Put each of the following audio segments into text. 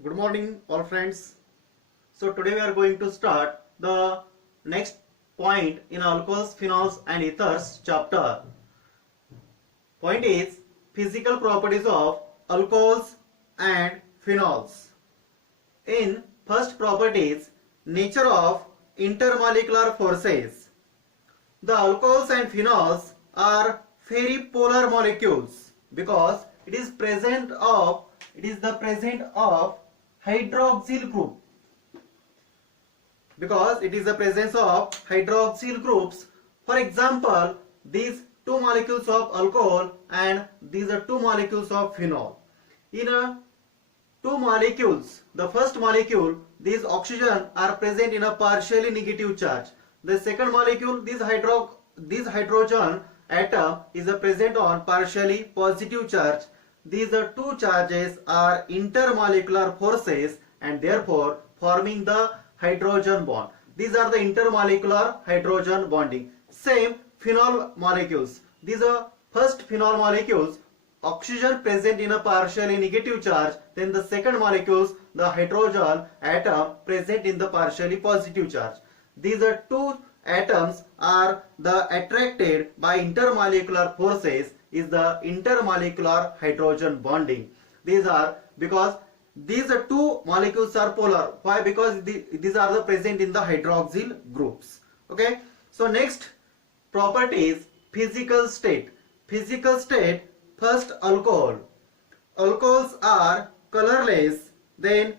Good morning, all friends. So today we are going to start the next point in alcohols, phenols and ethers chapter. Point is physical properties of alcohols and phenols. In first properties, nature of intermolecular forces. The alcohols and phenols are very polar molecules because it is the present of hydroxyl group, because it is the presence of hydroxyl groups. For example, these two molecules of alcohol and these are two molecules of phenol. In two molecules, the first molecule, these oxygen are present in a partially negative charge. The second molecule, this hydrogen atom is present on partially positive charge. These two charges are intermolecular forces and therefore forming the hydrogen bond. These are the intermolecular hydrogen bonding. Same phenol molecules. These are first phenol molecules, oxygen present in a partially negative charge, then the second molecules, the hydrogen atom present in the partially positive charge. These are two atoms are attracted by intermolecular forces is the intermolecular hydrogen bonding. These are because these two molecules are polar. Why? Because these are the present in the hydroxyl groups. Okay. So next property is physical state. Physical state, first alcohol. Alcohols are colorless. Then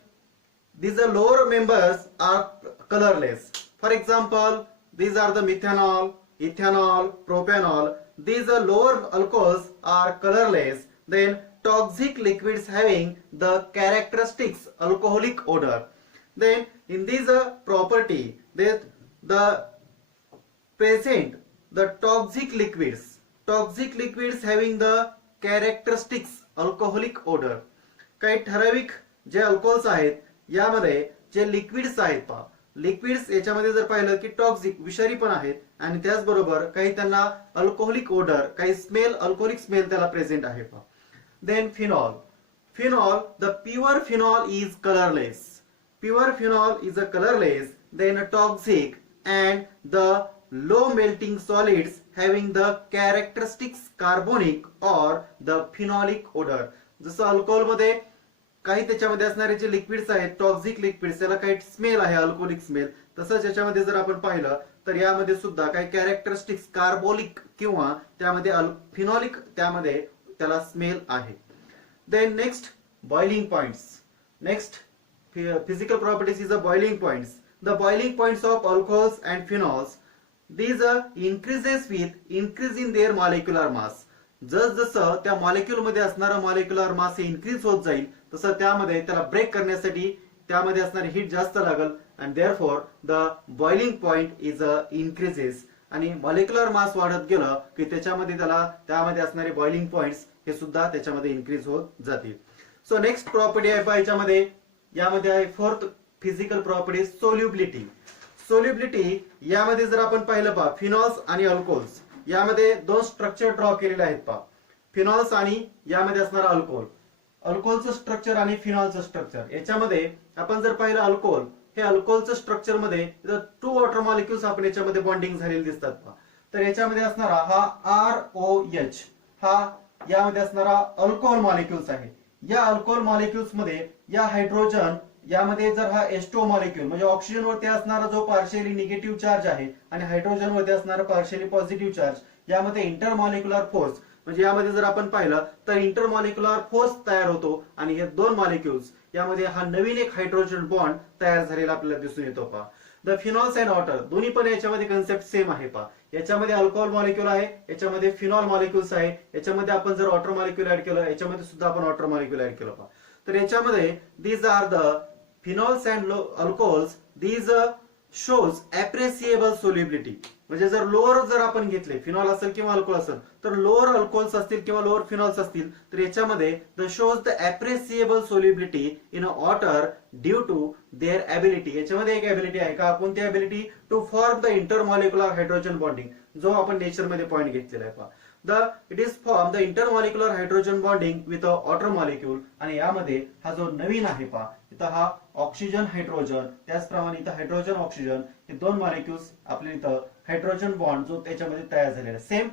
these lower members are colorless. For example, these are the methanol, ethanol, propanol. These lower alcohols are colorless. Then toxic liquids having the characteristics alcoholic odor. Then in this property, that the present the toxic liquids having the characteristics alcoholic odor. काही ठराविक जे alcohols आहेत यामध्ये जे liquids आहेत पहा, liquids याच्यामध्ये जर पाहिलं की टॉक्सिक विषारी पण आहेत आणि त्याचबरोबर काही त्यांना अल्कोहोलिक ओडर, काही स्मेल अल्कोहोलिक स्मेल त्याला प्रेझेंट आहे पहा. Then phenol. Phenol, the pure phenol is colorless. Pure phenol is a colorless, then a toxic and the low melting solids having the characteristics carbonic or the phenolic odor. जसं alcohol मध्ये काही त्याच्यामध्ये असणारे जे liquids आहेत toxic liquids त्याला काही smell आहे अल्कोहोलिक स्मेल, तसंच याच्यामध्ये जर आपण पाहिलं तर यामध्ये सुद्धा काही कॅरेक्टरिस्टिक्स कार्बोलिक किंवा त्यामध्ये फिनॉलिक त्यामध्ये त्याला स्मेल आहे. Then next boiling points. Next physical properties is a boiling points. The boiling points of alcohols and phenols these increases with increase in their molecular mass. जसं त्या मॉलिक्यूल मध्ये असणारा molecular mass increase होत जाईल तसं त्यामध्ये त्याला ब्रेक करण्यासाठी त्यामध्ये असणारी हीट जास्त लागेल and therefore the boiling point is increases. आणि मॉलिक्युलर मास वाढत गेलं की त्याच्यामध्ये त्यामध्ये असणारे बॉइलिंग पॉइंट्स हे सुद्धा त्याच्यामध्ये इन्क्रीज होत जातील. सो नेक्स्ट प्रॉपर्टी आहे यामध्ये आहे fourth physical property solubility. Solubility यामध्ये जर आपण पाहिलं पहा फिनॉल्स आणि अल्कोहोल्स यामध्ये दोन स्ट्रक्चर ड्रॉ केलेले आहेत पहा, फिनॉल्स आणि यामध्ये असणारा अल्कोहोल. अल्कोहोलचं स्ट्रक्चर आणि फिनॉलचं स्ट्रक्चर याच्यामध्ये आपण जर पाहिलं अल्कोहोल, हे अल्कोहोलचं स्ट्रक्चर मध्ये टू वॉटर मॉलिक्युल्स आपण याच्यामध्ये बॉन्डिंग झालेले दिसतात पहा. तर याच्यामध्ये असणारा हा ROH हा यामध्ये असणारा अल्कोहोल मॉलिक्युल्स आहे. या अल्कोहोल मॉलिक्युल्स मध्ये या हायड्रोजन यामध्ये जर हा H2O मॉलिक्यूल म्हणजे ऑक्सिजन वरती असणारा जो पार्शियली निगेटिव्ह चार्ज आहे आणि हायड्रोजन वरती असणारा पार्शियली पॉझिटिव्ह चार्ज यामध्ये इंटरमॉलिक्युलर फोर्स म्हणजे यामध्ये जर आपण पाहिलं तर इंटरमॉलिक्युलर फोर्स तयार होतो आणि हे दोन मॉलिक्युल्स यामध्ये हा नवीन एक हायड्रोजन बॉन्ड तयार झालेला आपल्याला दिसून येतो पहा. द फिनॉल्स अँड वॉटर दोन्ही पण याच्यामध्ये कन्सेप्ट सेम आहे पहा. याच्यामध्ये अल्कोहोल मॉलिक्यूल आहे, याच्यामध्ये फिनॉल मॉलिक्युल्स आहे, याच्यामध्ये आपण जर वॉटर मॉलिक्यूल ऍड केलं याच्यामध्ये सुद्धा आपण वॉटर मॉलिक्यूल ऍड केलं पहा. तर याच्यामध्ये these are the phenols and alcohols these shows appreciable solubility. म्हणजे जर लोअर जर आपण घेतले फिनॉल असेल किंवा अल्कोहोल असेल तर लोअर अल्कोहोल्स असतील किंवा लोअर फिनॉल्स असतील तर याच्यामध्ये the shows the appreciable solubility in a water due to their ability. याच्यामध्ये एक एबिलिटी आहे का, कोणती ability, to form the intermolecular hydrogen bonding जो आपण नेचर मध्ये पॉइंट घेतलेला आहे पहा. It is form the intermolecular hydrogen bonding with a water molecule. आणि यामध्ये हा जो नवीन आहे पहा, इथं हा ऑक्सिजन हायड्रोजन, त्याचप्रमाणे इथं हायड्रोजन ऑक्सिजन, हे दोन मॉलिक्युल्स आपल्या इथं हायड्रोजन बॉन्ड जो त्याच्यामध्ये तयार झालेला आहे. सेम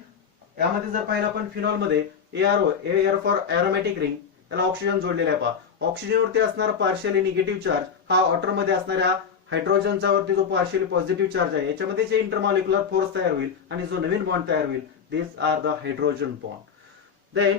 यामध्ये जर पाहिलं आपण फिनॉल मध्ये ARO, एअर फॉर एरोमॅटिक रिंग, त्याला ऑक्सिजन जोडलेला आहे पहा. ऑक्सिजन वरती असणारा पार्शियली निगेटिव्ह चार्ज हा वॉटर मध्ये असणाऱ्या हायड्रोजनचा वरती जो पार्शियली पॉझिटिव्ह चार्ज आहे याच्यामध्ये जे इंटरमॉलिक्युलर फोर्स तयार होईल आणि जो नवीन बॉन्ड तयार होईल, this are the hydrogen bond. Then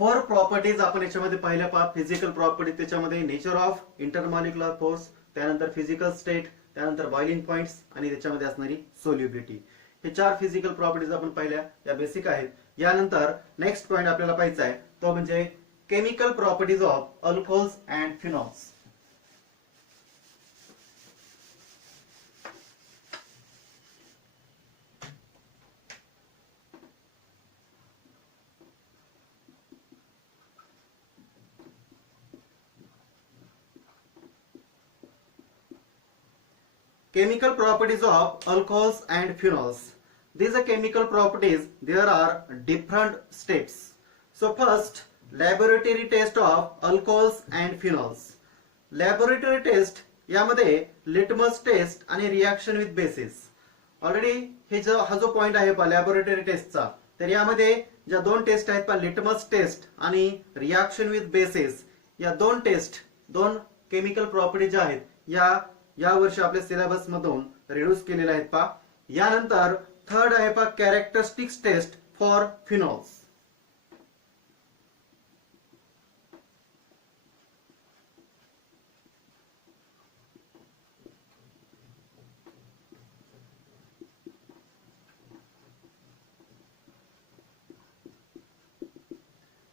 4 properties आपण याच्यामध्ये पाहिल्या पहा. फिजिकल प्रॉपर्टीज, त्याच्यामध्ये नेचर ऑफ इंटरमॉलिक्युलर फोर्स, त्यानंतर फिजिकल स्टेट, त्यानंतर बॉइलिंग पॉइंट्स आणि त्याच्यामध्ये असणारी सोल्युबिलिटी. हे 4 फिजिकल प्रॉपर्टीज आपण पाहिल्या, या बेसिक आहेत. यानंतर नेक्स्ट पॉइंट आपल्याला पाहायचा आहे तो म्हणजे chemical properties of alcohols and phenols. Chemical properties of alcohols and phenols. These are chemical properties. There are different steps. So first, laboratory test of alcohols and phenols. Laboratory test यामध्ये litmus test आणि reaction with bases. Already हा जो point आहे पहा laboratory टेस्टचा, तर यामध्ये ज्या दोन टेस्ट आहेत पहा, लिटमस टेस्ट आणि रिॲक्शन विथ बेसेस, या दोन टेस्ट, दोन केमिकल प्रॉपर्टी ज्या आहेत या वर्षी आपल्या सिलेबस मधून रिड्यूस केलेल्या आहेत पहा. यानंतर थर्ड आहे पहा characteristics test for phenols.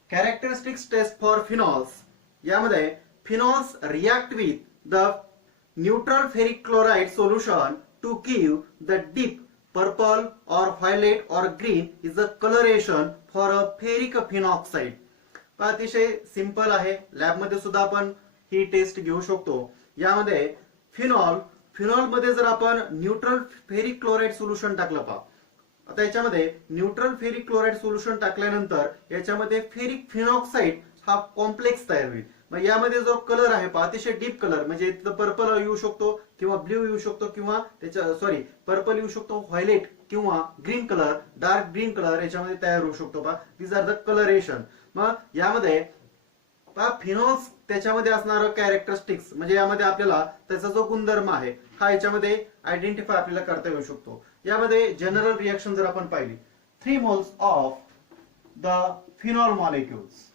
Characteristics test for phenols यामध्ये phenols react with the neutral ferric chloride solution to give the deep purple or violet or green is the coloration for a ferric phenoxide. अतिशय simple आहे, lab मध्ये सुद्धा आपण ही taste घेऊ शकतो. यामध्ये phenol मध्ये जर आपण न्यूट्रल फेरिक क्लोराइड सोल्युशन टाकलं पहा, आता याच्यामध्ये न्यूट्रल फेरिक क्लोराइड सोल्युशन टाकल्यानंतर याच्यामध्ये फेरिक फिनॉक्साइड हा कॉम्प्लेक्स तयार होईल. मग यामध्ये जो कलर आहे पहा अतिशय डीप कलर, म्हणजे पर्पल येऊ शकतो किंवा ब्ल्यू येऊ शकतो किंवा पर्पल येऊ शकतो, व्हायलेट किंवा green colour, dark green colour याच्यामध्ये तयार होऊ शकतो पहा. दिस आर द कलरेशन. मग यामध्ये पहा फिनॉल्स त्याच्यामध्ये असणारं कॅरेक्टरिस्टिक्स, म्हणजे यामध्ये आपल्याला त्याचा जो गुणधर्म आहे हा याच्यामध्ये आयडेंटिफाय आपल्याला करता येऊ शकतो. यामध्ये जनरल रिएक्शन जर आपण पाहिली, 3 moles of the phenol molecules.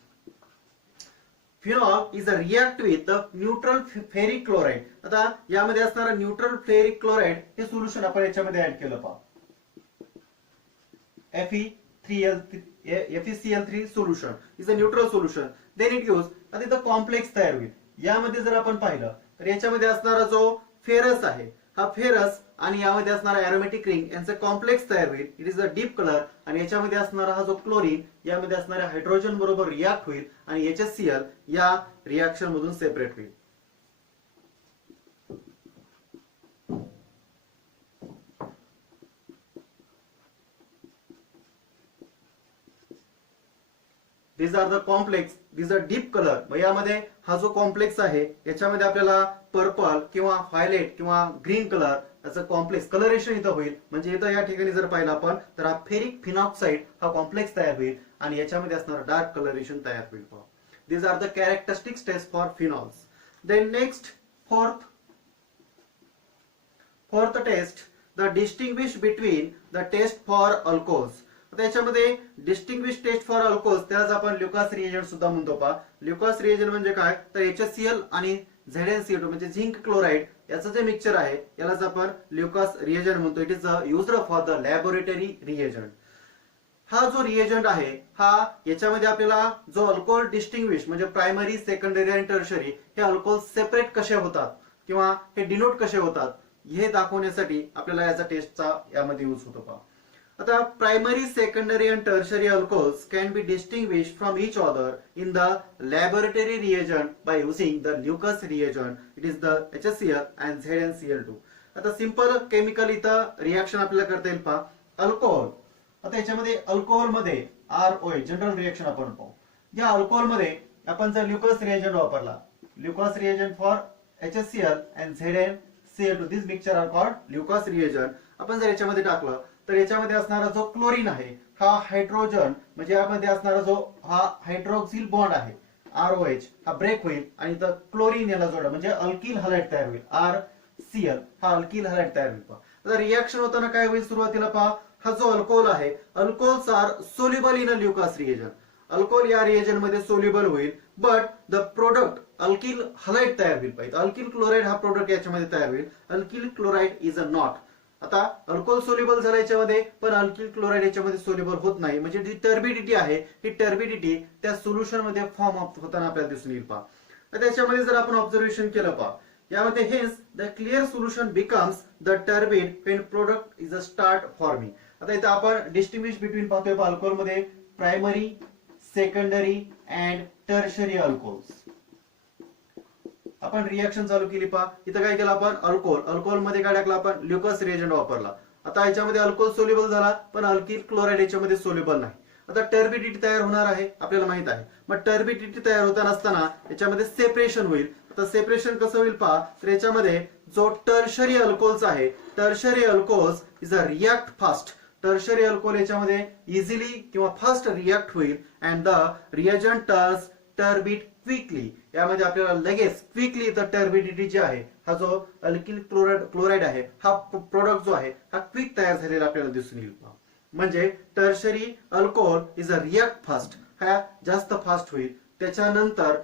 Phenol is a react with neutral ferric chloride. आता यामध्ये असणारा न्यूट्रल फेरिक क्लोराइड हे सोल्युशन आपण याच्यामध्ये ऍड केलं पहा, FeCl3 solution is a neutral solution. Then it gives, आता इथं कॉम्प्लेक्स तयार होईल. यामध्ये जर आपण पाहिलं तर याच्यामध्ये असणारा जो फेरस आहे हा फेरस आणि यामध्ये असणारा एरोमॅटिक रिंग यांचं कॉम्प्लेक्स तयार होईल. It is a deep colour. आणि याच्यामध्ये असणारा हा जो क्लोरीन यामध्ये असणाऱ्या हायड्रोजन बरोबर रिॲक्ट होईल आणि HCl या रिॲक्शन मधून सेपरेट होईल. These are the complex, these are deep color. मग यामध्ये हा जो कॉम्प्लेक्स आहे याच्यामध्ये आपल्याला पर्पल किंवा व्हायलेट किंवा ग्रीन कलर याचं कॉम्प्लेक्स कलरेशन इथं होईल. म्हणजे इथं या ठिकाणी जर पाहिलं आपण तर हा फेरिक फिनॉक्साइड हा कॉम्प्लेक्स तयार होईल आणि याच्यामध्ये असणार डार्क कलरेशन तयार होईल. These are the characteristics test for phenols. Then next, fourth test, the distinguish between the test for alcohols. त्याच्यामध्ये डिस्टिंग्विश टेस्ट फॉर अल्कोहोल्स त्याला आपण ल्युकास रिएजंट सुद्धा म्हणतो पहा. ल्युकास रिएजंट म्हणजे काय, तर HCl आणि ZnCl2 म्हणजे झिंक क्लोराइड याचं जे मिक्सचर आहे यालाच आपण ल्युकास रिएजंट म्हणतो. It is used for the laboratory reagent. हा जो रिएजंट आहे हा याच्यामध्ये आपल्याला जो अल्कोहोल डिस्टिंग्विश म्हणजे प्रायमरी, सेकंडरी आणि टर्शरी हे अल्कोहोल सेपरेट कसे होतात किंवा हे डिनोट कसे होतात हे दाखवण्यासाठी आपल्याला याचा टेस्टचा यामध्ये यूज होतो पहा. आता primary, secondary and tertiary alcohols can be distinguished from each other in the laboratory reagent by using the Lucas reagent. It is the HCl and ZnCl2. आता सिंपल केमिकल इथं रिएक्शन आपल्याला करता येईल पहा. अल्कोहोल, आता याच्यामध्ये अल्कोहोल मध्ये ROH general reaction आपण पाहू. या अल्कोहोल मध्ये आपण जर ल्युकस रिएजंट वापरला, Lucas reagent for HCl and ZnCl2, this mixture are called Lucas reagent. आपण जर याच्यामध्ये टाकलं तर याच्यामध्ये असणारा जो क्लोरीन आहे हा हायड्रोजन म्हणजे यामध्ये असणारा जो हा हायड्रॉक्सिल बॉन्ड आहे ROH हा ब्रेक होईल आणि इथं क्लोरीन याला जोडा म्हणजे अल्किल हलाइड तयार होईल. RCl हा अल्किल हलाइड तयार होईल. आता रिएक्शन होताना काय होईल सुरुवातीला पहा, हा जो अल्कोहोल आहे alcohols are soluble in a Lucas reagent. Alcohol या रिएजंट मध्ये सोल्युबल होईल, but the product alkyl halide तयार होईल पाहिजे. अल्किल क्लोराइड हा प्रोडक्ट याच्यामध्ये तयार होईल. Alkyl chloride is a not. आता अल्कोहोल सोल्युबल झाला याच्यामध्ये, पण अल्किल क्लोराइड याच्यामध्ये सोल्युबल होत नाही. म्हणजे जी टर्बिडिटी आहे ही टर्बिडिटी त्या सोल्युशन मध्ये फॉर्म होताना आपल्याला दिसून येईल पहा. तर त्याच्यामध्ये जर आपण ऑब्झर्वेशन केलं पहा, यामध्ये hence the clear solution becomes the turbid when product is a start forming. आता इथं आपण डिस्टिंग्विश बिटवीन पाहतोय पहा अल्कोहोल मध्ये primary, secondary and tertiary alcohols. आपण रिएक्शन चालू केली पहा, इथं काय केलं आपण अल्कोहोल मध्ये काय टाकलं आपण ल्युकस रिएजंट वापरला. आता याच्यामध्ये अल्कोहोल सोल्युबल झाला, पण अल्किल क्लोराइड याच्यामध्ये सोल्युबल नाही. आता टर्बिडिटी तयार होणार आहे आपल्याला माहित आहे. मग टर्बिडिटी तयार होताना असताना याच्यामध्ये सेपरेशन होईल. आता सेपरेशन कसं होईल पहा, तर याच्यामध्ये जो टर्शरी अल्कोहोल्स आहे, tertiary alcohols is a react fast. Tertiary alcohol याच्यामध्ये इझिली किंवा फास्ट रिएक्ट होईल and the reagent turns turbid quickly. यामध्ये आपल्याला लगेच क्विकली तर टर्बिडिटी जी आहे, हा जो अल्किल क्लोराइड आहे हा प्रोडक्ट जो आहे हा क्विक तयार झालेला आपल्याला दिसून येईल. म्हणजे tertiary alcohol is a react fast, हा जास्त फास्ट होईल. त्याच्यानंतर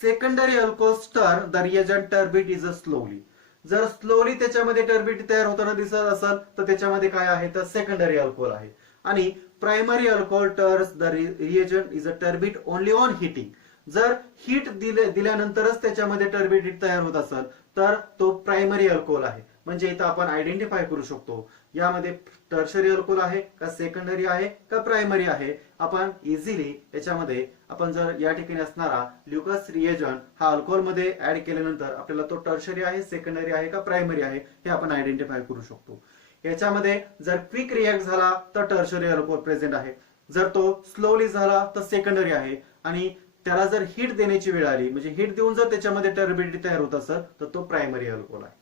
secondary alcohols turn the reagent turbid is a slowly. जर स्लोली त्याच्यामध्ये टर्बिड तयार होताना दिसत असेल तर त्याच्यामध्ये काय आहे तर सेकंडरी अल्कोहोल आहे. आणि primary alcohol turns the reagent is a turbid only on heating. जर हीट दिल्यानंतरच त्याच्यामध्ये टर्बिडिटी तयार होत असेल तर तो प्रायमरी अल्कोहोल आहे. म्हणजे इथं आपण आयडेंटिफाय करू शकतो यामध्ये टर्शरी अल्कोहोल आहे का सेकंडरी आहे का प्रायमरी आहे. आपण इझिली याच्यामध्ये आपण जर या ठिकाणी असणारा ल्युकस रिएजंट हा अल्कोहोल मध्ये ऍड केल्यानंतर आपल्याला तो टर्शरी आहे, सेकंडरी आहे का प्रायमरी आहे हे आपण आयडेंटिफाय करू शकतो. याच्यामध्ये जर क्विक रिएक्ट झाला तर टर्शरी अल्कोहोल प्रेझेंट आहे, जर तो स्लोली झाला तर सेकंडरी आहे. आणि त्याला जर हीट देण्याची वेळ आली म्हणजे हीट देऊन जर त्याच्यामध्ये टर्बिडिटी तयार होत असेल तर तो प्रायमरी अल्कोहोल आहे.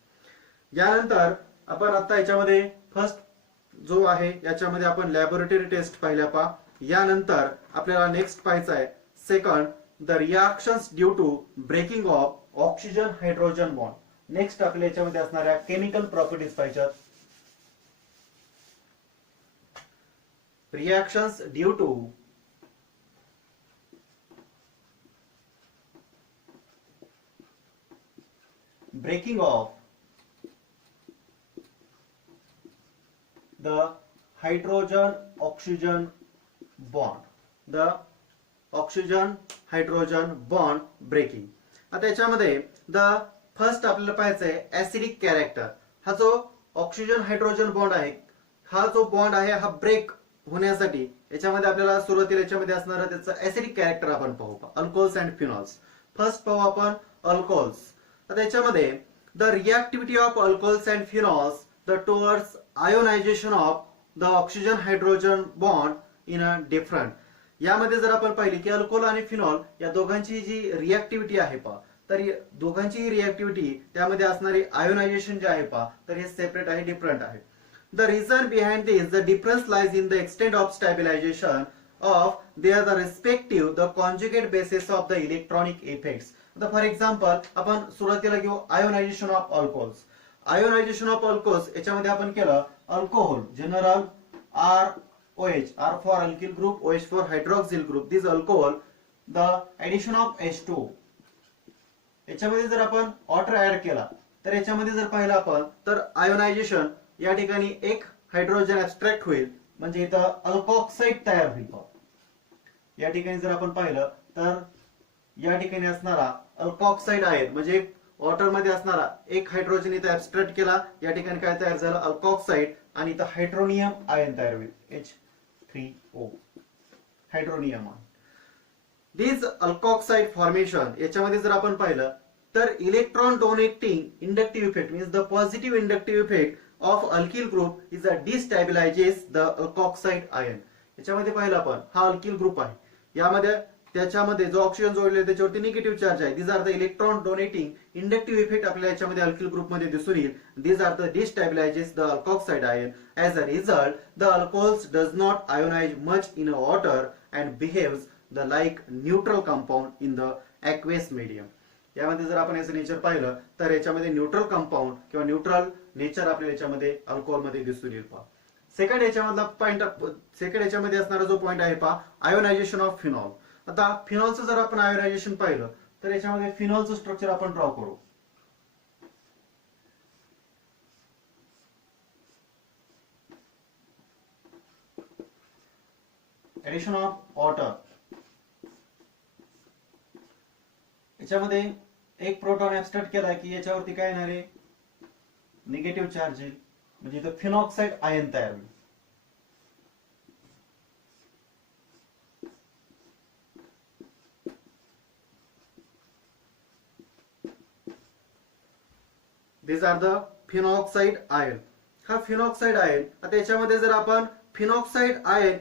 यानंतर आपण आता याच्यामध्ये फर्स्ट जो आहे याच्यामध्ये आपण लॅबोरेटरी टेस्ट पाहिल्या पहा. यानंतर आपल्याला नेक्स्ट पाहायचं आहे second the reactions due to breaking of oxygen hydrogen bond. Next आपल्या याच्यामध्ये असणाऱ्या केमिकल प्रॉपर्टीज पाहिजेत. Reactions due to breaking of the hydrogen oxygen bond, the oxygen hydrogen bond breaking. आता याच्यामध्ये द फर्स्ट आपल्याला पाहायचं आहे ऍसिडिक कॅरेक्टर. हा जो ऑक्सिजन हायड्रोजन बॉन्ड आहे हा जो बॉन्ड आहे हा ब्रेक होण्यासाठी याच्यामध्ये आपल्याला सुरुवातीला याच्यामध्ये असणारा त्याचा ऍसिडिक कॅरेक्टर आपण पाहू. Alcohols and phenols. फर्स्ट पाहू आपण अल्कोहोल्स. त्याच्यामध्ये the reactivity of alcohols and phenols the towards ionisation of the oxygen hydrogen bond in a different. यामध्ये जर आपण पाहिली की अल्कोहोल आणि फिनॉल या दोघांची जी रिएक्टिव्हिटी आहे पहा, तर दोघांची रिएक्टिव्हिटी त्यामध्ये असणारी आयोनायझेशन जे आहे पहा तर हे सेपरेट आहे, डिफरंट आहे. The reason behind this the difference lies in the extent of stabilisation of their the respective the conjugate basis of the electronic effects. आता फॉर एक्झाम्पल आपण सुरुवातीला घेऊ ionisation of alcohols. Ionisation of alcohols याच्यामध्ये आपण केलं alcohol general ROH, R for alkyl group, OH for hydroxyl group. This alcohol, the addition of H2. याच्यामध्ये जर आपण वॉटर ऍड केला तर याच्यामध्ये जर पाहिलं आपण तर आयोनायझेशन या ठिकाणी एक हायड्रोजन ऍब्स्ट्रॅक्ट होईल म्हणजे इथं अल्कोऑक्साइड तयार होईल. या ठिकाणी जर आपण पाहिलं तर या ठिकाणी असणारा अल्कोऑक्साइड आहे म्हणजे वॉटर मध्ये असणारा एक हायड्रोजन इथं ऍब्स्ट्रॅक्ट केला, या ठिकाणी काय तयार झालं अल्कोऑक्साइड आणि इथं हायड्रोनियम आयन तयार होईल H3O हायड्रोनियम आयन. दिस अल्कोऑक्साइड फॉर्मेशन याच्यामध्ये जर आपण पाहिलं तर electron donating inductive effect means the positive inductive effect of alkyl group is a destabilizes the alkoxide ion. याच्यामध्ये पाहिलं आपण हा अल्किल ग्रुप आहे, यामध्ये त्याच्यामध्ये जो ऑक्सिजन जोडलेला त्याच्यावरती निगेटिव्ह चार्ज आहे. These are the electron donating inductive effect आपल्याला याच्यामध्ये अल्किल ग्रुप मध्ये दिसून येईल. These are the destabilises the alkoxide ion. As a result the alcohols does not ionise much in a water and behaves the like neutral compound in the aqueous medium. यामध्ये जर आपण याचं nature पाहिलं तर याच्यामध्ये न्यूट्रल कंपाऊंड किंवा neutral nature आपल्याला याच्यामध्ये अल्कोहोल मध्ये दिसून येईल. पहा सेकंड याच्यामधला पॉइंट, सेकंड याच्यामध्ये असणारा जो पॉइंट आहे पहा आयोनायझेशन ऑफ फिनॉल. आता फिनॉलचं जर आपण आयोनायझेशन पाहिलं तर याच्यामध्ये फिनॉलचं स्ट्रक्चर आपण ड्रॉ करू. Addition of water. याच्यामध्ये एक प्रोटॉन ऍब्स्ट्रॅक्ट केला की याच्यावरती काय येणार आहे, निगेटिव्ह चार्ज येईल, म्हणजे इथं फिनॉक्साइड आयन तयार होईल. These are the phenoxide ion. हा फिनॉक्साइड आयन. आता याच्यामध्ये जर आपण phenoxide ion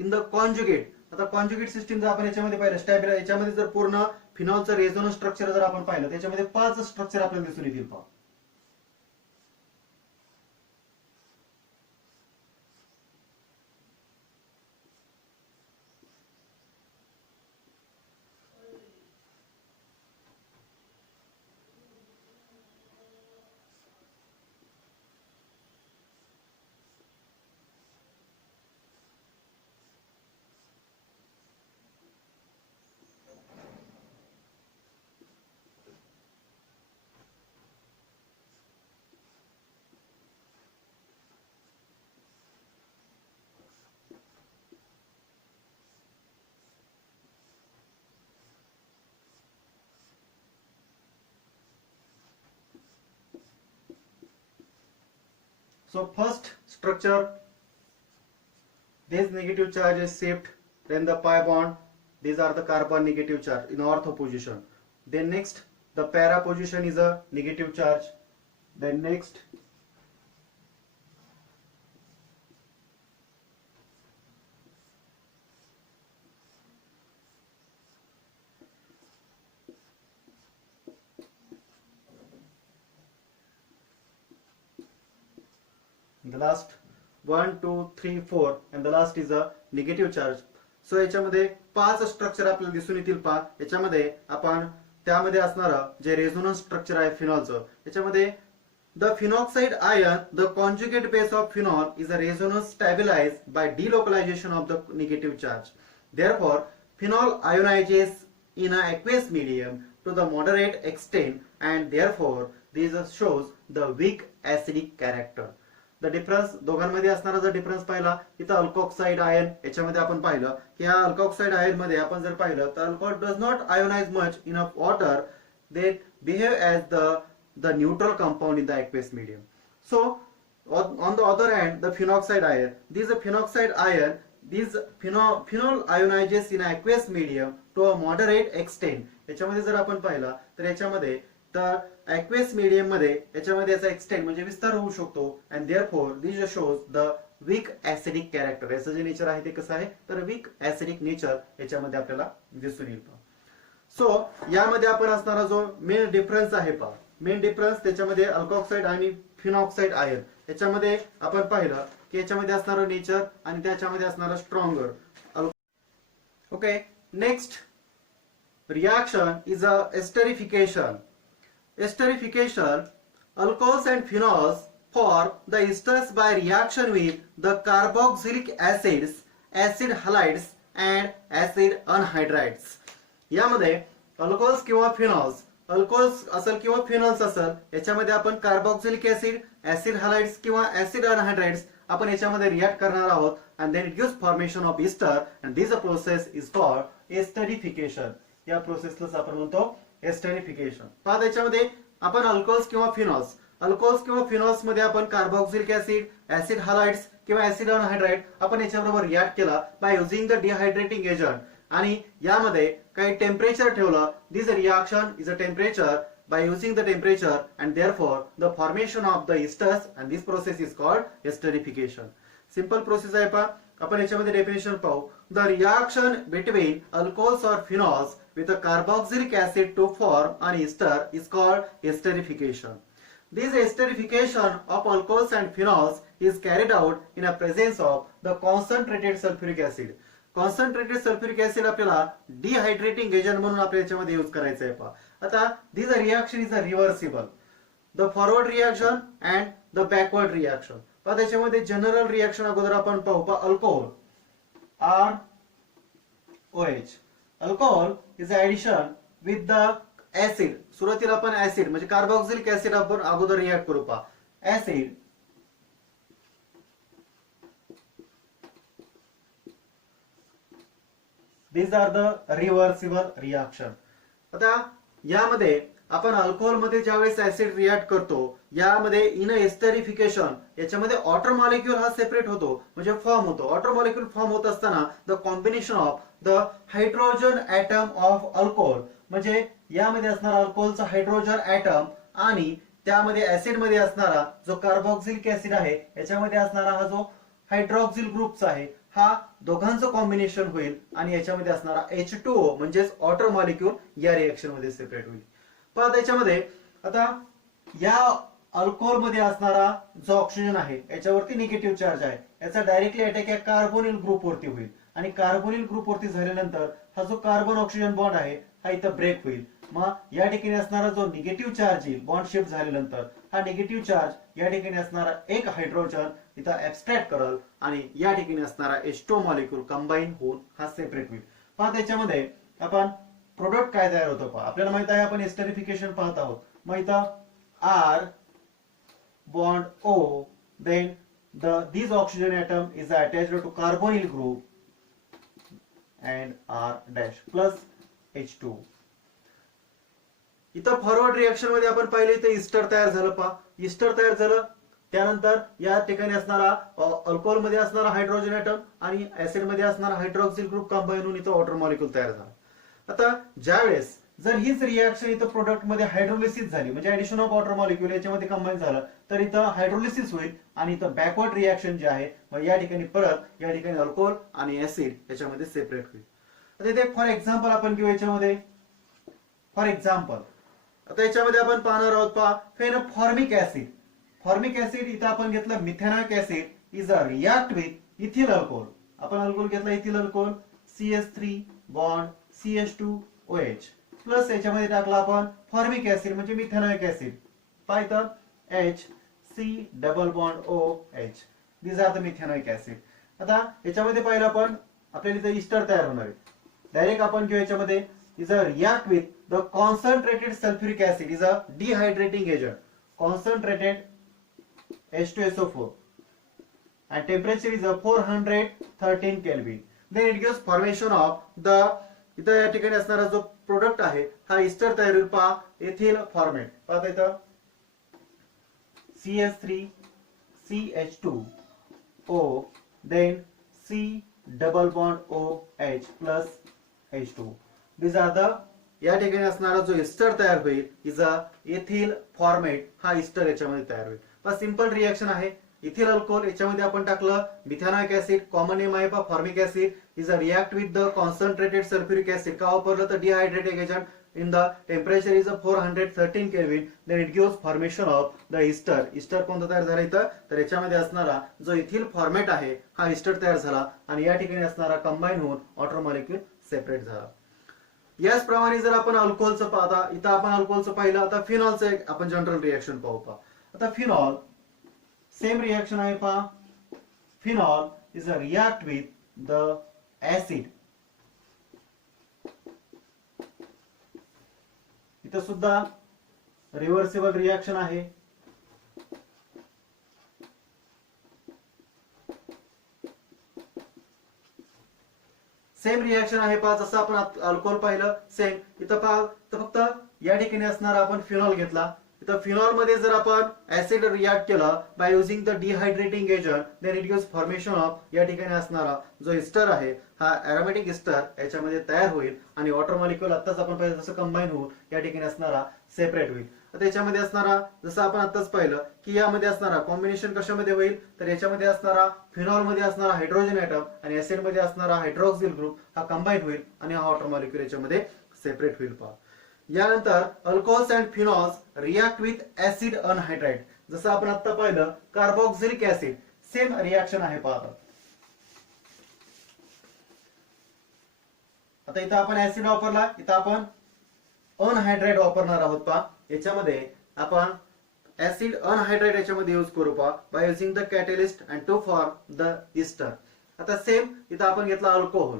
in the conjugate, आता कॉन्जुगेट सिस्टीम जर आपण याच्यामध्ये पाहिलं स्टॅबिला, याच्यामध्ये जर पूर्ण फिनॉलचं रेझोनन्स स्ट्रक्चर जर आपण पाहिलं त्याच्यामध्ये 5 स्ट्रक्चर आपल्याला दिसून येतील. पहा So first structure, this negative charge is shift, then the pi bond, these are the carbon negative charge in ortho position. Then next the para position is a negative charge. Then next the last 1 2 3 4 and the last is a negative charge. So याच्यामध्ये 5 structure आपल्याला दिसून येतील. पहा याच्यामध्ये आपण त्यामध्ये असणारं जे रेझोनन्स स्ट्रक्चर आहे फिनॉलचं, याच्यामध्ये the phenoxide ion, the conjugate base of phenol is a resonance stabilised by delocalisation of the negative charge. Therefore phenol ionises in a aqueous medium to the moderate extent and therefore this shows the weak acidic character. The difference दोघांमध्ये असणारा जर difference पाहिला, इथं alkoxide ion याच्यामध्ये आपण पाहिलं की या अल्कोक्साइड आयन मध्ये आपण जर पाहिलं तर alcohol does not ionise much in water, they behave as the neutral compound in the aqueous medium. So on the other hand the phenoxide ion, this phenoxide ion, this phenol ionizes in aqueous medium to a moderate extent. याच्यामध्ये जर आपण पाहिला तर याच्यामध्ये तर aqueous medium मध्ये याच्यामध्ये याचा एक्सटेंड म्हणजे विस्तार होऊ शकतो and therefore this shows the weak acidic character. याचं जे नेचर आहे ते कसं आहे तर weak acidic नेचर याच्यामध्ये आपल्याला दिसून येईल. सो यामध्ये आपण असणारा जो मेन डिफरन्स आहे पहा, मेन डिफरन्स त्याच्यामध्ये अल्कोक्साइड आणि फिनॉक्साइड आयन याच्यामध्ये आपण पाहिलं की याच्यामध्ये असणारं नेचर आणि त्याच्यामध्ये असणारं stronger. Okay, next reaction is a esterification. Esterification, alcohols and phenols form the esters by reaction with the carboxylic acids, acid halides and acid anhydrides. यामध्ये अल्कोहोल्स किंवा फिनॉल्स, अल्कोहोल्स असेल किंवा फिनॉल्स असेल, याच्यामध्ये आपण कार्बोक्सिलिक ऍसिड, ऍसिड हलाइड्स किंवा acid anhydrides आपण याच्यामध्ये रिएक्ट करणार आहोत and then it gives formation of ester and this process is called esterification. या प्रोसेसलाच आपण म्हणतो एस्टेरिफिकेशन. पहा त्याच्यामध्ये आपण अल्कोहोल्स किंवा फिनॉल्स, अल्कोहोल्स किंवा फिनॉल्स मध्ये आपण कार्बोक्सिलिक ऍसिड, ऍसिड हलाइड्स किंवा ऍसिड अनहायड्राइड आपण याच्याबरोबर रिएक्ट केला by using the dehydrating agent आणि यामध्ये काही टेम्परेचर ठेवलं. This reaction is a temperature by using the temperature, and therefore the formation of the esters, and this process is called esterification. Simple process आहे पहा. आपण याच्यामध्ये definition पाहू. The reaction between alcohols or phenols with a carboxylic acid to form an ester is called esterification. This esterification of alcohols and phenols is carried out in the presence of the concentrated sulfuric acid. Concentrated sulfuric acid आपल्याला डिहायड्रेटिंग agent म्हणून आपल्या याच्यामध्ये use करायचं आहे पहा. आता this reaction is a reversible. The forward reaction and the backward reaction. पहा त्याच्यामध्ये जनरल रिएक्शन अगोदर आपण पाहू. पहा alcohol ROH. Alcohol is addition with the acid. सुरुवातीला आपण ऍसिड म्हणजे कार्बोक्सिलिक ऍसिड आपण अगोदर रिएक्ट करू. पहा acid these are the reversible reaction. आता यामध्ये आपण अल्कोहोल मध्ये ज्यावेळेस ऍसिड रिएक्ट करतो यामध्ये इन एस्टरिफिकेशन याच्यामध्ये वॉटर मॉलिक्यूल हा सेपरेट होतो म्हणजे फॉर्म होतो. वॉटर मॉलिक्यूल फॉर्म होत असताना the combination of the hydrogen atom of alcohol म्हणजे यामध्ये असणारा अल्कोहोलचा हायड्रोजन ऍटम आणि त्यामध्ये ऍसिड मध्ये असणारा जो कार्बोक्सिलिक ऍसिड आहे याच्यामध्ये असणारा हा जो हायड्रॉक्सिल ग्रुपचा आहे हा दोघांचं कॉम्बिनेशन होईल आणि याच्यामध्ये असणारा H2O म्हणजेच वॉटर मॉलिक्यूल या रिएक्शन मध्ये सेपरेट होईल. पहा त्याच्यामध्ये आता या अल्कोहोल मध्ये असणारा जो ऑक्सिजन आहे याच्यावरती निगेटिव्ह चार्ज आहे याचा डायरेक्टली अटॅक या कार्बोनिल ग्रुप वरती होईल आणि कार्बोनिल ग्रुप वरती झाल्यानंतर हा जो कार्बन ऑक्सिजन बॉन्ड आहे हा इथं ब्रेक होईल. मग या ठिकाणी असणारा जो निगेटिव्ह चार्ज येईल बॉन्ड शिफ्ट झाल्यानंतर हा निगेटिव्ह चार्ज या ठिकाणी असणारा एक हायड्रोजन इथं ऍब्स्ट्रॅक्ट करल आणि या ठिकाणी असणारा H2O मॉलिक्यूल कंबाईन होऊन हा सेपरेट होईल. पहा त्याच्यामध्ये आपण प्रोडक्ट काय तयार होतं पहा. आपल्याला माहित आहे आपण एस्टरिफिकेशन पाहत आहोत. मग इथं R bond O, then this oxygen atom is attached to carbonyl group and R dash plus H2. इथं फॉरवर्ड रिएक्शन मध्ये आपण पाहिले इथे इस्टर तयार झालं पहा. इस्टर तयार झालं त्यानंतर या ठिकाणी असणारा अल्कोहोल मध्ये असणारा हायड्रोजन ऍटम आणि ऍसिड मध्ये असणारा हायड्रॉक्सिल ग्रुप कंबाईन होऊन इथं वॉटर मॉलिक्यूल तयार झाला. आता ज्यावेळेस जर हीच रिएक्शन इथं प्रोडक्ट मध्ये हायड्रोलिसिस झाली म्हणजे ऍडिशन ऑफ वॉटर मॉलिक्यूल याच्यामध्ये कंबाईन झालं तर इथं हायड्रोलिसिस होईल आणि इथं बॅकवर्ड रिएक्शन जे आहे मग या ठिकाणी परत या ठिकाणी अल्कोहोल आणि ऍसिड याच्यामध्ये सेपरेट होईल. आता इथे फॉर एक्झाम्पल आपण घेऊ याच्यामध्ये. फॉर एक्झाम्पल आता याच्यामध्ये आपण पाहणार आहोत पहा फेनोफॉर्मिक ऍसिड. फॉर्मिक ऍसिड इथं आपण घेतलं methanoic acid is a react with ethyl alcohol. आपण अल्कोहोल घेतला ethyl alcohol CH3 bond CH2OH plus याच्यामध्ये टाकला आपण फॉर्मिक ऍसिड म्हणजे मिथेनॉइक ऍसिड. पहा इथं HC double bond OH. This are the methanoic acid. आता याच्यामध्ये पाहिलं आपण आपल्याला इथं इस्टर तयार होणार आहे. डायरेक्ट आपण घेऊ याच्यामध्ये is a react with the concentrated sulfuric acid is a dehydrating agent. Concentrated H2SO4 and temperature is a 413 Kelvin. Then it gives formation of the इथं या ठिकाणी असणारा जो प्रोडक्ट आहे हा इस्टर तयार होईल पहा एथिल फॉर्मेट. पाहता इथं CH3 CH2O then C double bond OH plus H2. These are the या ठिकाणी असणारा जो इस्टर तयार होईल इज अ एथिल फॉर्मेट. हा इस्टर याच्यामध्ये तयार होईल. पण सिंपल रिएक्शन आहे. इथिल अल्कोहोल याच्यामध्ये आपण टाकलं मिथेनॉइक ऍसिड कॉमन नेम आहे पहा formic acid is a react with the concentrated sulphuric acid. का वापरलं तर dehydrating agent in the temperature is a 413 kelvin. Then it gives formation of the ester. Ester कोणता तयार झाला इथं तर याच्यामध्ये असणारा जो इथिल फॉर्मेट आहे हा इस्टर तयार झाला आणि या ठिकाणी असणारा कंबाईन होऊन वॉटर मॉलिक्यूल सेपरेट झाला. याचप्रमाणे जर आपण अल्कोहोलचं पाहता इथं आपण अल्कोहोलचं पाहिलं. आता फिनॉलचं आपण जनरल रिएक्शन पाहू पहा. आता फिनॉल सेम रिएक्शन आहे पहा. Phenol is a react with the acid. इथं सुद्धा रिव्हर्सिबल रिएक्शन आहे. सेम रिएक्शन आहे पहा जसं आपण अल्कोहोल पाहिलं सेम इथं पहा फक्त या ठिकाणी असणारा आपण फिनॉल घेतला इथं फिनॉल मध्ये जर आपण ऍसिड रिॲक्ट केलं by using the dehydrating agent then it gives formation of या ठिकाणी असणारा जो इस्टर आहे हा एरोमॅटिक इस्टर याच्यामध्ये तयार होईल आणि वॉटर मॉलिक्यूल आताच आपण पाहिलं जसं कंबाईन होऊन या ठिकाणी असणारा सेपरेट होईल. आता याच्यामध्ये असणारा जसं आपण आताच पाहिलं की यामध्ये असणारा कॉम्बिनेशन कशामध्ये होईल तर याच्यामध्ये असणारा फिनॉल मध्ये असणारा हायड्रोजन ऍटम आणि ऍसिड मध्ये असणारा हायड्रॉक्सिल ग्रुप हा कंबाईन होईल आणि हा वॉटर मॉलिक्यूल याच्यामध्ये सेपरेट होईल. पहा यानंतर alcohols and phenols react with acid anhydride. जसं आपण आता पाहिलं कार्बोक्सिलिक ऍसिड सेम रिॲक्शन आहे. पहा आता इथं आपण ऍसिड वापरला, इथं आपण अनहायड्राइड वापरणार आहोत. पहा याच्यामध्ये आपण ऍसिड अनहायड्राइड याच्यामध्ये यूज करू पहा by using the catalyst and to form the ester. आता सेम इथं आपण घेतला अल्कोहोल.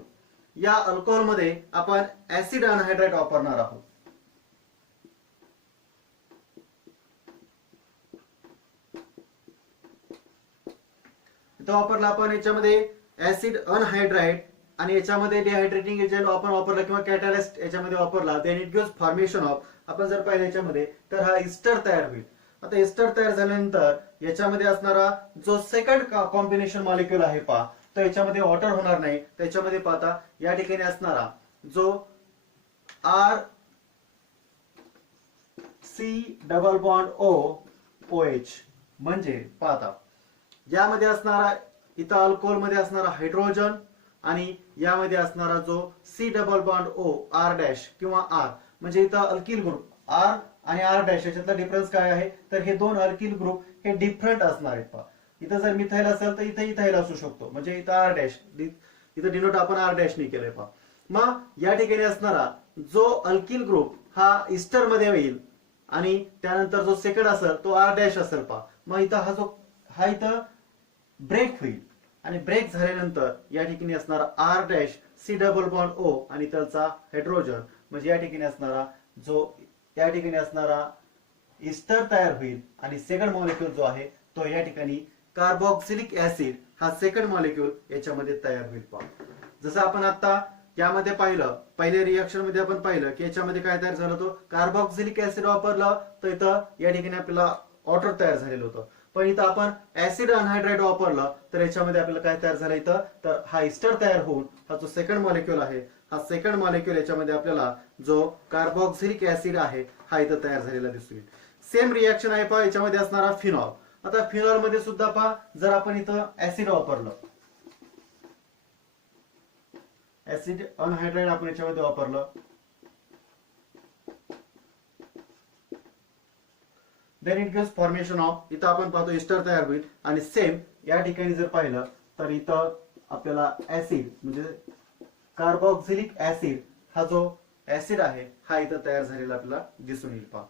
या अल्कोहोल मध्ये आपण ऍसिड अनहायड्राइड वापरणार आहोत. इथं वापरला आपण याच्यामध्ये ऍसिड अनहायड्राइड आणि याच्यामध्ये डिहायड्रेटिंग एजंट आपण वापरला किंवा कॅटलिस्ट याच्यामध्ये वापरला then it gives formation of. आपण जर पाहिलं याच्यामध्ये तर हा इस्टर तयार होईल. आता इस्टर तयार झाल्यानंतर याच्यामध्ये असणारा जो सेकंड कॉम्बिनेशन मॉलिक्यूल आहे पहा तर याच्यामध्ये वॉटर होणार नाही. त्याच्यामध्ये पाहता या ठिकाणी असणारा जो R C double bond O O H म्हणजे पाहता यामध्ये असणारा इथं अल्कोहोल मध्ये असणारा हायड्रोजन आणि यामध्ये असणारा जो C double bond O R dash किंवा आर म्हणजे इथं अल्किल ग्रुप आर आणि आर डॅश याच्यातला डिफरन्स काय आहे तर हे दोन अल्किल ग्रुप हे डिफरंट असणार आहेत. पहा इथं जर मिथाइल असेल तर इथं इथाइल असू शकतो म्हणजे इथं आर डॅश इथं डिनोट आपण आर डॅशने केलंय. पहा मग या ठिकाणी असणारा जो अल्किल ग्रुप हा इस्टर मध्ये येईल आणि त्यानंतर जो सेकंड असेल तो आर डॅश असेल. पहा मग इथं हा इथं ब्रेक होईल आणि ब्रेक झाल्यानंतर या ठिकाणी असणारा R dash C double bond O आणि त्याचा हायड्रोजन म्हणजे या ठिकाणी असणारा जो या ठिकाणी असणारा इस्टर तयार होईल आणि सेकंड मॉलिक्यूल जो आहे तो या ठिकाणी कार्बोक्सिलिक ऍसिड हा सेकंड मॉलिक्यूल याच्यामध्ये तयार होईल. पहा जसं आपण आता यामध्ये पाहिलं पहिल्या रिएक्शन मध्ये आपण पाहिलं की याच्यामध्ये काय तयार झालं होतं कार्बोक्सिलिक ऍसिड वापरलं तर इथं या ठिकाणी आपल्याला वॉटर तयार झालेलं होतं. पण इथं आपण ऍसिड अनहायड्राइड वापरलं तर याच्यामध्ये आपल्याला काय तयार झालं इथं तर हा इस्टर तयार होऊन हा जो सेकंड मॉलिक्यूल आहे हा सेकंड मॉलिक्यूल याच्यामध्ये आपल्याला जो कार्बोक्सिलिक ऍसिड आहे हा इथं तयार झालेला दिसून येईल. सेम रिॲक्शन आहे पहा याच्यामध्ये असणारा फिनॉल. आता फिनॉल मध्ये सुद्धा पहा जर आपण इथं ऍसिड वापरलं ऍसिड अनहायड्राइड आपण याच्यामध्ये वापरलं then it gives formation of. इथं आपण पाहतो इस्टर तयार होईल आणि सेम या ठिकाणी जर पाहिलं तर इथं आपल्याला ऍसिड म्हणजे कार्बोक्सिलिक ऍसिड हा जो ऍसिड आहे हा इथं तयार झालेला आपल्याला दिसून येईल. पहा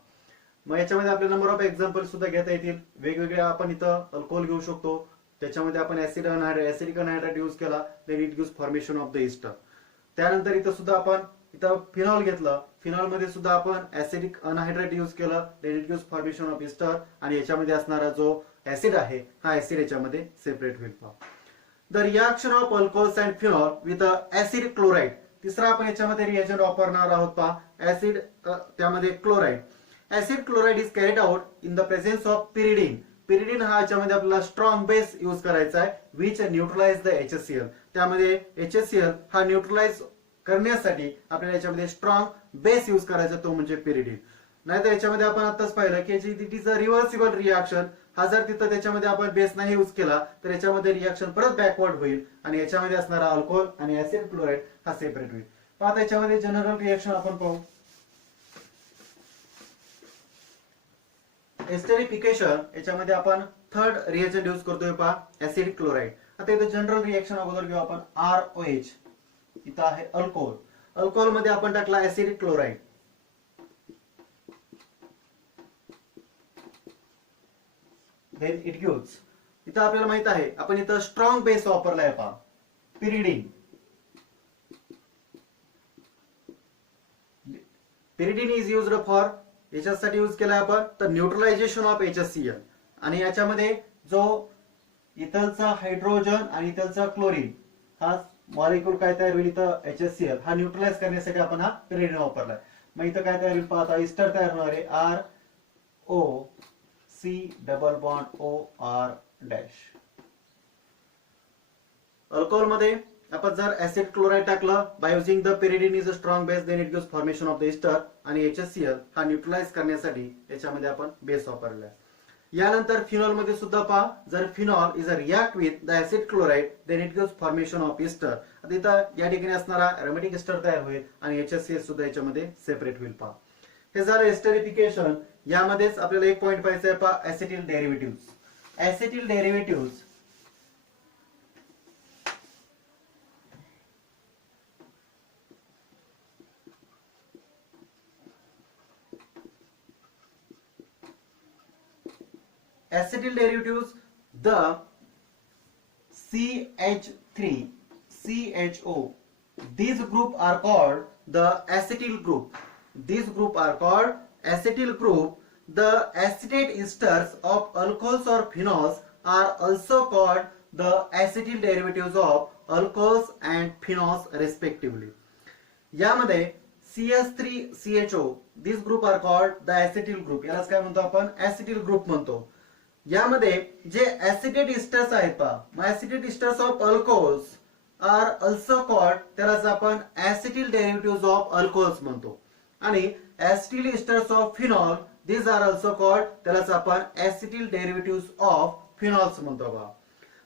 मग याच्यामध्ये आपल्याला नंबर ऑफ एक्झाम्पल सुद्धा घेता येतील. वेगवेगळे आपण इथं अल्कोहोल घेऊ शकतो त्याच्यामध्ये आपण ऍसिडिक अनहायड्राइड यूज केला then it gives formation of the ester. त्यानंतर इथं सुद्धा आपण इथं फिनॉल घेतलं फिनॉल मध्ये सुद्धा आपण ऍसिडिक अनहायड्राइड यूज केलं then it gives formation of ester आणि याच्यामध्ये असणारा जो ऍसिड आहे हा ऍसिड याच्यामध्ये सेपरेट होईल. पहा the reaction of alcohols and phenol with acid chloride. तिसरा आपण याच्यामध्ये रिएजंट वापरणार आहोत. पहा ऍसिड त्यामध्ये chloride. Acid chloride is carried out in the presence of pyridine. Pyridine हा याच्यामध्ये आपल्याला स्ट्रॉंग बेस यूज करायचा आहे विच न्यूट्रलाइज द HCl. त्यामध्ये HCl हा न्यूट्रलाइज करण्यासाठी आपल्याला याच्यामध्ये स्ट्रॉंग बेस यूज करायचा तो म्हणजे पिरिडीन. नाहीतर याच्यामध्ये आपण आताच पाहिलं की it is a reversible reaction. हा जर तिथं त्याच्यामध्ये आपण बेस नाही यूज केला तर याच्यामध्ये रिॲक्शन परत बॅकवर्ड होईल आणि याच्यामध्ये असणारा अल्कोहोल आणि ऍसिड क्लोराइड हा सेपरेट होईल. आता याच्यामध्ये जनरल रिॲक्शन आपण पाहू. एस्टरिफिकेशन याच्यामध्ये आपण थर्ड रिएजंट यूज करतोय पहा ऍसिड क्लोराइड. आता इथं जनरल रिएक्शन अगोदर घेऊ आपण ROH. इथं आहे अल्कोहोल. अल्कोहोल मध्ये आपण टाकला acid chloride then it gives. इथं आपल्याला माहित आहे आपण इथं स्ट्रॉंग बेस वापरलाय पहा pyridine. Pyridine is used for याच्यासाठी यूज केलाय आपण तर न्यूट्रलायझेशन ऑफ HCl आणि याच्यामध्ये जो इथलचा हायड्रोजन आणि इथलचा क्लोरीन हा मॉलिक्यूल काय तयार होईल इथं HCl हा न्यूट्रलाइज करण्यासाठी आपण हा पिरिडीन वापरलाय. मग इथं काय तयार होईल पाहता इस्टर तयार होणार आहे O C double bond O R dash. Alcohol मध्ये आपण जर ऍसिड क्लोराइड टाकलं by using the pyridine is a strong base then it gives formation of the ester आणि HCl हा न्यूट्रलाइज करण्यासाठी याच्यामध्ये आपण बेस वापरला आहे. यानंतर फिनॉल मध्ये सुद्धा पहा, जर phenol is a react with the acid chloride then it gives formation of ester. आता इथं या ठिकाणी असणारा एरोमॅटिक एस्टर तयार होईल आणि HCl सुद्धा याच्यामध्ये सेपरेट होईल. पहा हे झालं एस्टरिफिकेशन. यामध्येच आपल्याला एक पॉइंट पाहायचा आहे पहा, acetyl derivatives. Acetyl derivatives acetyl derivatives, the CH3 CHO, these group are called the acetyl group. These group are called acetyl group. The acetate esters of alcohols or phenols are also called the acetyl derivatives of alcohols and phenols respectively. यामध्ये CH3CHO, these group are called the acetyl group. यालाच काय म्हणतो आपण, acetyl group म्हणतो. यामध्ये जे acetate इस्टर्स आहेत पहा, मग acetate esters of alcohols are also called, त्यालाच आपण ऍसिटिल डेरिव्हेटिव्ह्ज ऑफ अल्कोहोल्स म्हणतो. आणि acetyl esters of phenol these are also called, त्यालाच आपण ऍसिटिल डेरिव्हेटिव्ह्ज ऑफ फिनॉल्स म्हणतो. पहा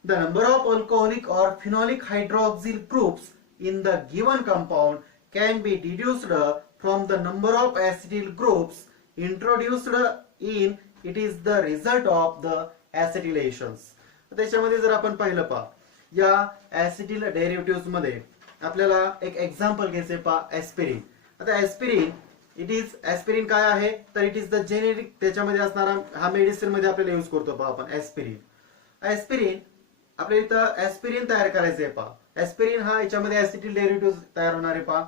the number of alcoholic or phenolic hydroxyl groups in the given compound can be deduced from the number of acetyl groups introduced in it is the result of the acetylations. त्याच्यामध्ये जर आपण पाहिलं पहा, या ऍसिटिल derivatives मध्ये आपल्याला एक example घ्यायचे पहा, ऍस्पिरिन. आता ऍस्पिरिन इट इज, ऍस्पिरिन काय आहे तर इट इज द जेनेरिक, त्याच्यामध्ये असणारा हा मेडिसिन मध्ये आपल्याला युज करतो पहा आपण ऍस्पिरिन. ऍस्पिरिन आपल्याला इथं ऍस्पिरिन तयार करायचंय पहा. ऍस्पिरिन हा याच्यामध्ये ऍसिटिल डेरिव्हेटिव्ह्ज तयार होणार आहे पहा.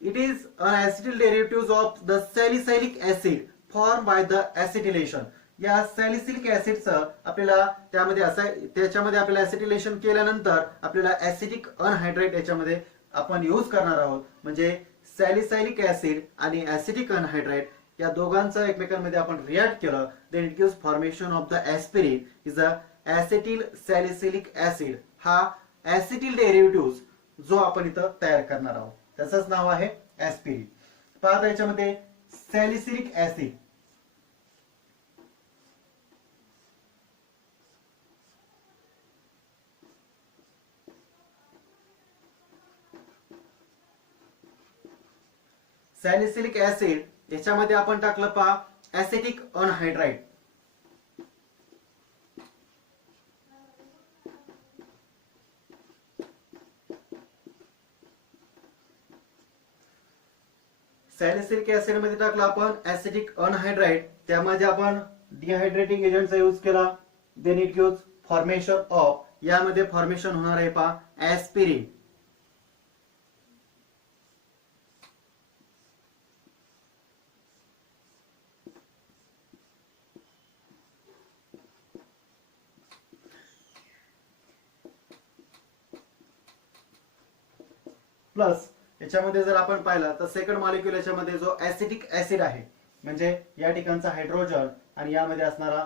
It is an acetyl derivatives of the salicylic acid form by the acetylation. या सॅलिसिलिक ऍसिडचं आपल्याला त्याच्यामध्ये आपल्याला ऍसिटिलेशन केल्यानंतर आपल्याला ऍसिटिक अनहायड्रेट याच्यामध्ये आपण यूज करणार आहोत. म्हणजे सॅलिसायलिक ऍसिड आणि ऍसिटिक अनहायड्रेट या दोघांचं एकमेकांमध्ये आपण रिॲक्ट केलं then it gives formation of the aspirin is a acetyl salicylic acid. हा ऍसिटिल डेरिव्हेटिव्ह जो आपण इथं तयार करणार आहोत त्याचंच नाव आहे ऍस्पिरिन. पहा याच्यामध्ये सॅलिसिलिक ऍसिड, सॅलिसिलिक ऍसिड याच्यामध्ये आपण टाकलं पहा ऍसिटिक अनहायड्राइड. सॅलिसिलिक ऍसिड मध्ये टाकलं आपण ऍसिटिक अनहायड्राइड, त्यामध्ये आपण डिहायड्रेटिंग एजंटचा यूज केला then it gives formation of, यामध्ये फॉर्मेशन होणार आहे पहा ऍस्पिरिन. प्लस याच्यामध्ये जर आपण पाहिला तर सेकंड मॉलिक्युल याच्यामध्ये जो ऍसिटिक ऍसिड आहे म्हणजे या ठिकाणचा हायड्रोजन आणि यामध्ये असणारा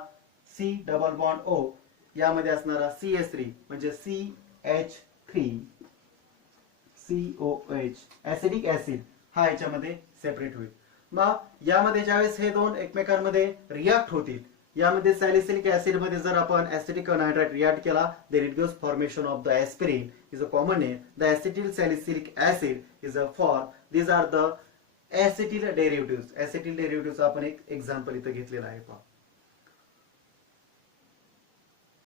C डबल बॉन्ड O, यामध्ये असणारा CH3 म्हणजे CH3COH ऍसिटिक ऍसिड हा याच्यामध्ये सेपरेट होईल. मग यामध्ये ज्यावेळेस हे दोन एकमेकांमध्ये रिॲक्ट होतील, यामध्ये सॅलिसिलिक ऍसिड मध्ये जर आपण ऍसिटिक अनहायड्राइड रिॲक्ट केला then it gives formation of the aspirin is a common name. The acetyl salicylic acid is a form. These are the acetyl derivatives. Acetyl डेरिव्हेटिव्हचा आपण एक एक्झाम्पल इथं घेतलेला आहे पहा.